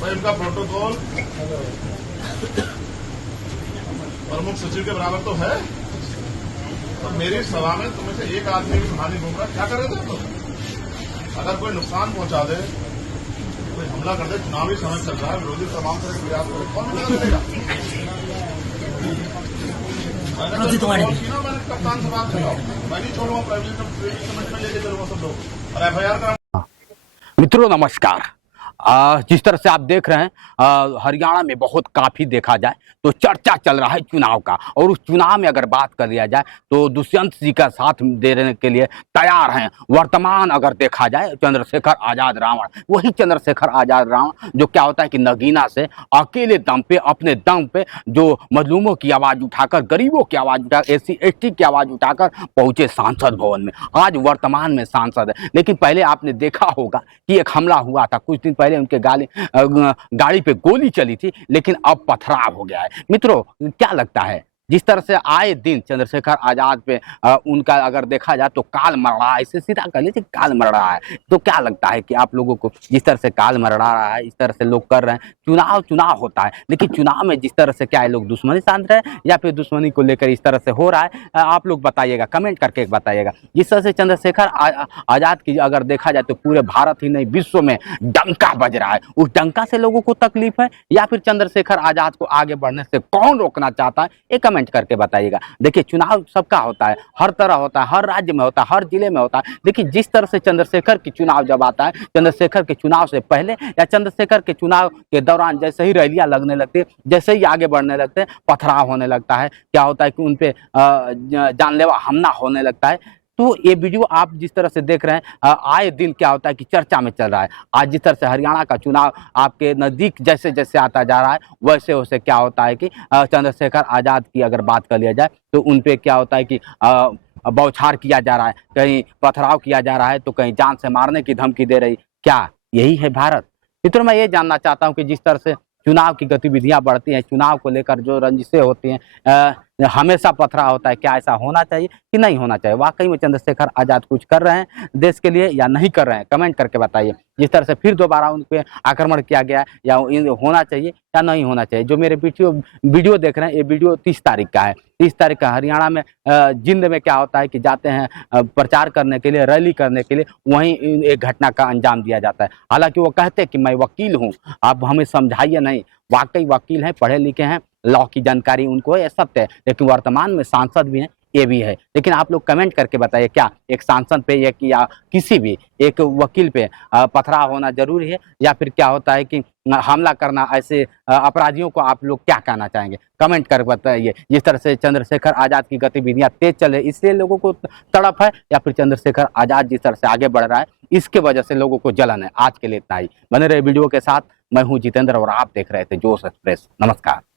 भाई उनका प्रोटोकॉल प्रमुख सचिव के बराबर तो है। तो मेरी सभा में तुम्हें से एक आदमी भी सुना नहीं घूम रहा, क्या कर रहे थे तुम? अगर कोई नुकसान पहुंचा दे, कोई हमला कर दे, चुनावी समय चल रहा है, विरोधी तमाम तरह के प्रयास करो, कौन मिलेगा? मैंने कप्तान से बात कराओ, मैं नहीं छोड़ूंगा, प्राइवेट कमेटी में लेके चलूंगा सब लोग और FIR का। मित्रों नमस्कार। जिस तरह से आप देख रहे हैं हरियाणा में बहुत काफी देखा जाए तो चर्चा चल रहा है चुनाव का, और उस चुनाव में अगर बात कर लिया जाए तो दुष्यंत जी का साथ देने के लिए तैयार हैं वर्तमान अगर देखा जाए चंद्रशेखर आजाद रावण, वही चंद्रशेखर आजाद रावण जो क्या होता है कि नगीना से अकेले दम पे, अपने दम पे जो मजलूमों की आवाज उठाकर, गरीबों की आवाज उठाकर, SC ST की आवाज उठाकर पहुंचे सांसद भवन में। आज वर्तमान में सांसद है, लेकिन पहले आपने देखा होगा कि एक हमला हुआ था कुछ दिन पहले, उनके गाड़ी पे गोली चली थी, लेकिन अब पथराव हो गया है। मित्रों क्या लगता है, जिस तरह से आए दिन चंद्रशेखर आजाद पे उनका अगर देखा जाए तो काल मर रहा है, इसे सीधा कर लीजिए काल मर रहा है, तो क्या लगता है कि आप लोगों को जिस तरह से काल मर रहा है, इस तरह से लोग कर रहे हैं, चुनाव होता है, लेकिन चुनाव में जिस तरह से क्या है लोग दुश्मनी साध रहे हैं या फिर दुश्मनी को लेकर इस तरह से हो रहा है, आप लोग बताइएगा, कमेंट करके बताइएगा। जिस तरह से चंद्रशेखर आजाद की अगर देखा जाए तो पूरे भारत ही नहीं विश्व में डंका बज रहा है, उस डंका से लोगों को तकलीफ है या फिर चंद्रशेखर आजाद को आगे बढ़ने से कौन रोकना चाहता है, एक कमेंट करके बताइएगा। देखिए चुनाव सबका होता है, हर तरह होता है, हर राज्य में होता है, हर जिले में होता है, लेकिन जिस तरह से चंद्रशेखर की चुनाव जब आता है, चंद्रशेखर के चुनाव से पहले या चंद्रशेखर के चुनाव के दौरान जैसे ही रैलियां लगने लगती है, जैसे ही आगे बढ़ने लगते हैं, पथराव होने लगता है, क्या होता है कि उन पे जानलेवा हमला होने लगता है। तो ये वीडियो आप जिस तरह से देख रहे हैं आए दिन क्या होता है कि चर्चा में चल रहा है। आज जिस तरह से हरियाणा का चुनाव आपके नज़दीक जैसे जैसे आता जा रहा है, वैसे वैसे क्या होता है कि चंद्रशेखर आज़ाद की अगर बात कर लिया जाए तो उन पे क्या होता है कि बौछार किया जा रहा है, कहीं पथराव किया जा रहा है तो कहीं जान से मारने की धमकी दे रही। क्या यही है भारत? मित्रों मैं ये जानना चाहता हूँ कि जिस तरह से चुनाव की गतिविधियां बढ़ती हैं, चुनाव को लेकर जो रंजिशें होती हैं, हमेशा पथराव होता है, क्या ऐसा होना चाहिए कि नहीं होना चाहिए? वाकई में चंद्रशेखर आजाद कुछ कर रहे हैं देश के लिए या नहीं कर रहे हैं? कमेंट करके बताइए। जिस तरह से फिर दोबारा उन पे आक्रमण किया गया या होना चाहिए या नहीं होना चाहिए। जो मेरे वीडियो देख रहे हैं, ये वीडियो 30 तारीख का है। 30 तारीख का हरियाणा में जिंद में क्या होता है कि जाते हैं प्रचार करने के लिए, रैली करने के लिए, वहीं एक घटना का अंजाम दिया जाता है। हालांकि वो कहते हैं कि मैं वकील हूँ, आप हमें समझाइए नहीं, वाकई वकील हैं, पढ़े लिखे हैं, लॉ की जानकारी उनको है, सत्य है, लेकिन वर्तमान में सांसद भी हैं, ये भी है। लेकिन आप लोग कमेंट करके बताइए, क्या एक सांसद पे या किसी भी एक वकील पे पथराव होना जरूरी है या फिर क्या होता है कि हमला करना, ऐसे अपराधियों को आप लोग क्या कहना चाहेंगे? कमेंट कर बताइए। जिस तरह से चंद्रशेखर आजाद की गतिविधियां तेज चले इसलिए लोगों को तड़प है, या फिर चंद्रशेखर आजाद जिस तरह से आगे बढ़ रहा है इसके वजह से लोगों को जलन है? आज के लिए इतना ही। बने रहे वीडियो के साथ, मैं हूं जितेंद्र और आप देख रहे थे जोश एक्सप्रेस। नमस्कार।